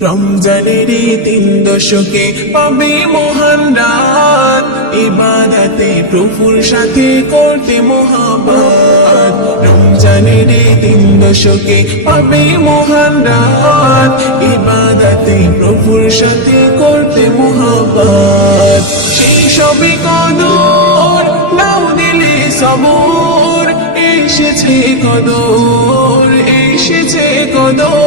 রমজানের তিন দশকে পাবে মহান রাত। ইবাদতে প্রফুর সাথে করতে মহাবাদ রমজানের তিন দশকে পাবে মহান রাত। ইবাদতে প্রফুর সাথে করতে মহাবাদ সেই সবে কদর, নাও দিলে সবর। এসেছে কদর এসেছে কদর।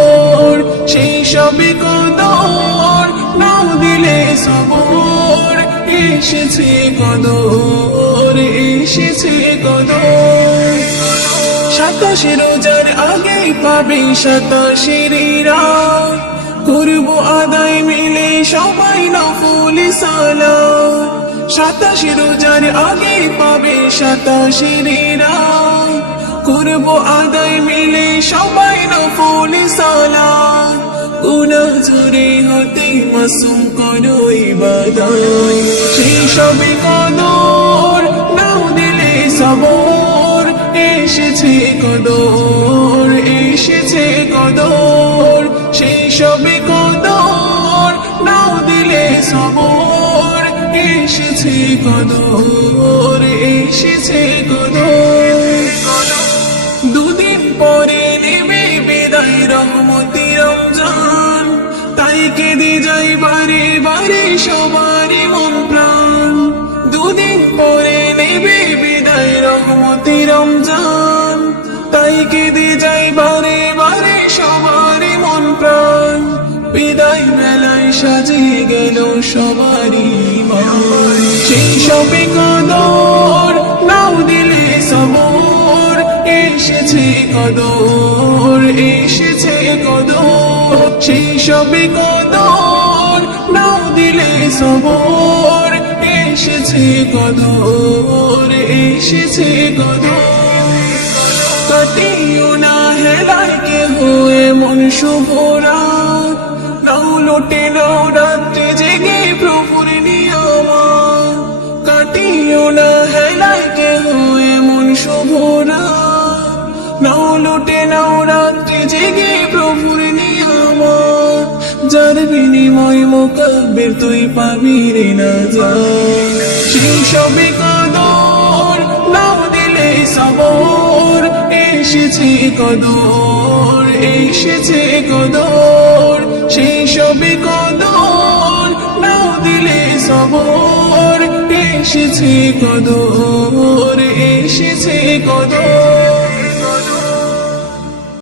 সবে কদর, নাও দিলে সবর, এসেছে কদর এসেছে কদর। সাতাশে রোজার আগে পাবে সাতাশের রাত। করব আদায় মিলে সবাই নফল সালা সাতাশে রোজার আগে পাবে সাতাশের রাত। করব আদায় মিলে সবাই নফল সালা গুনা জুড়ে হতে মাসুম করো ইবাদত। সেই সবে কদর নাও দিলে সবর। এসেছে কদর এসেছে কদর। সেই সবে কদর নাও দিলে সবর। এসেছে কদর এসেছে কদর। কেঁদে যাই বারে বারে সবারই মন প্রাণ। দুদিন পরে নেবে বিদায় রহমতি রমজান। তাই কেঁদে যাই বারে বারে সবারই মন প্রাণ। বিদায় মেলায় সাজিয়ে গেল সবারই মন। সেই সবে কদর, নাও দিলে সবর। এসেছে কদর এসেছে কদর। সেই সবে কদর, নাও দিলে সবর, এসেছে কদর এসেছে কদর। কাটিও না হেলায় কে হয়ে মন শুভরাত নাও লোটে, নাও রাত্রে জেগে প্রভুর নিয়ামত। কাটিও না হেলায় কে হয়ে মন শুভরাত নাও লোটে, নাও রাত্রে জেগে প্রভুর নিয়ামত। যার বিনিময় মোকাব্বের তুই পাবি রে না যায় সেই সবে কদর নাও দিলে সবর, এসেছে কদর এসেছে কদর। সেই সবে কদর নাও দিলে সবর, এসেছে কদর এসেছে কদর।